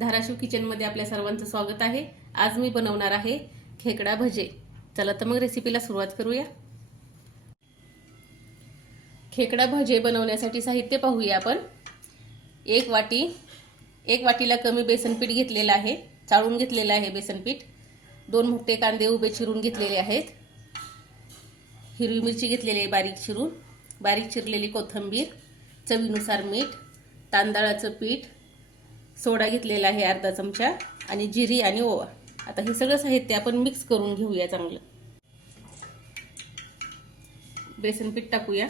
धाराशिव किचनमध्ये आपल्या सर्वांचं स्वागत आहे. आज मी बनवणार आहे खेकडा भजे. चला तर मग रेसिपीला सुरुवात करूया. खेकडा भजे बनवण्यासाठी साहित्य पाहूया आपण. एक वाटी एक वाटीला कमी बेसनपीठ घेतलेलं आहे. चाळून घेतलेलं आहे बेसनपीठ दोन मोठे कांदे उभे चिरून घेतलेले आहेत. हिरवी मिरची घेतलेली आहे बारीक चिरून. बारीक चिरलेली कोथिंबीर चवीनुसार मीठ तांदळाचं पीठ सोडा घेतलेला आहे अर्धा चमचा आणि जिरी आणि ओवा. आता हे सगळं साहित्य आपण मिक्स करून घेऊया चांगलं. बेसन पीठ टाकूया.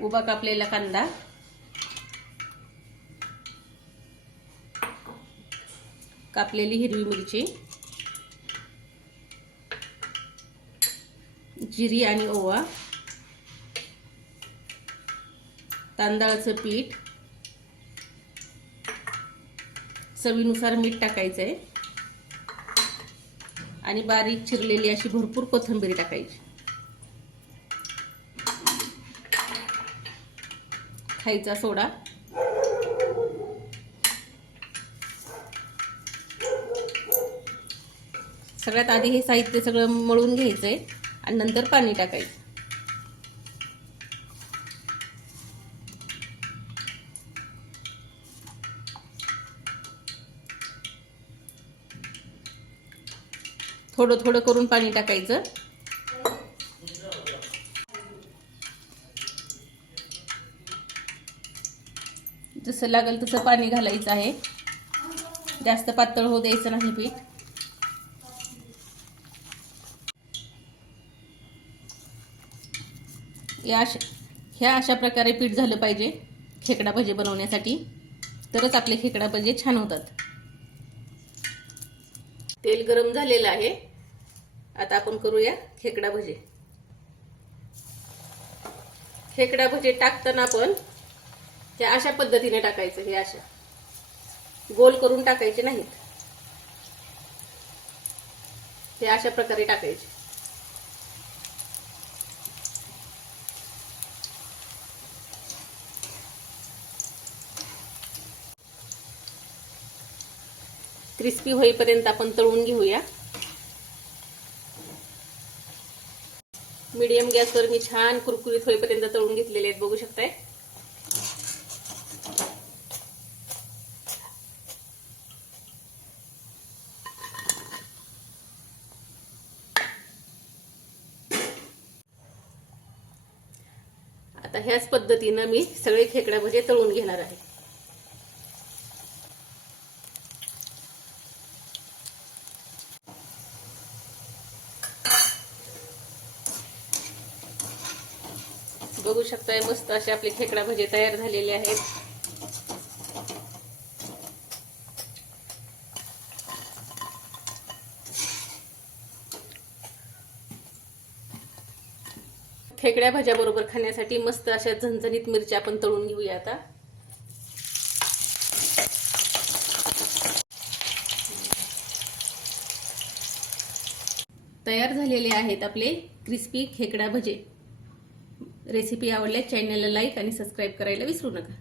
उभा कापलेला कांदा. कापलेली हिरवी मिरची. जिरी आणि ओवा. तांदळाचं पीठ. चवीनुसार मीठ टाकायचं आहे आणि बारीक चिरलेली अशी भरपूर कोथिंबीर टाकायची. खायचा सोडा. सगळ्यात आधी हे साहित्य सगळं मळून घ्यायचं आहे आणि नंतर पाणी टाकायचं. थोडं थोडं करून पाणी टाकायचं. जसं लागेल तसं पाणी घालायचं आहे. जास्त पातळ होऊ द्यायचं नाही पीठ. या अशा ह्या अशा प्रकारे पीठ झालं पाहिजे खेकडा भजे बनवण्यासाठी. तरच आपले खेकडा भजे छान होतात. तेल गरम झालेलं आहे. आता आपण करूया खेकडा भजे. खेकडा भजे टाकताना आपण हे अशा पद्धतीने टाकायचं हे अशा. गोल करून टाकायचे नाहीत. हे अशा प्रकारे टाकायचे. क्रिस्पी होईपर्यंत आपण तळून घेऊया. मीडियम गॅसवर मी छान कुरकुरीत होईपर्यंत तळून घेतलेले आहेत. बघू शकताय. आता ह्याच पद्धतीनं मी सगळे खेकडा भजे तळून घेणार आहे. बघू शकताय मस्त असे आपले खेकडा भजे तयार झालेले आहेत. खेकड्या भाज्या बरोबर खाण्यासाठी मस्त अशा झणझणीत मिरच्या आपण तळून घेऊया आता. तयार झालेले आहेत आपले क्रिस्पी खेकडा भजे. रेसिपी आवडल्यास चॅनलला लाईक आणि सबस्क्राईब करायला विसरू नका.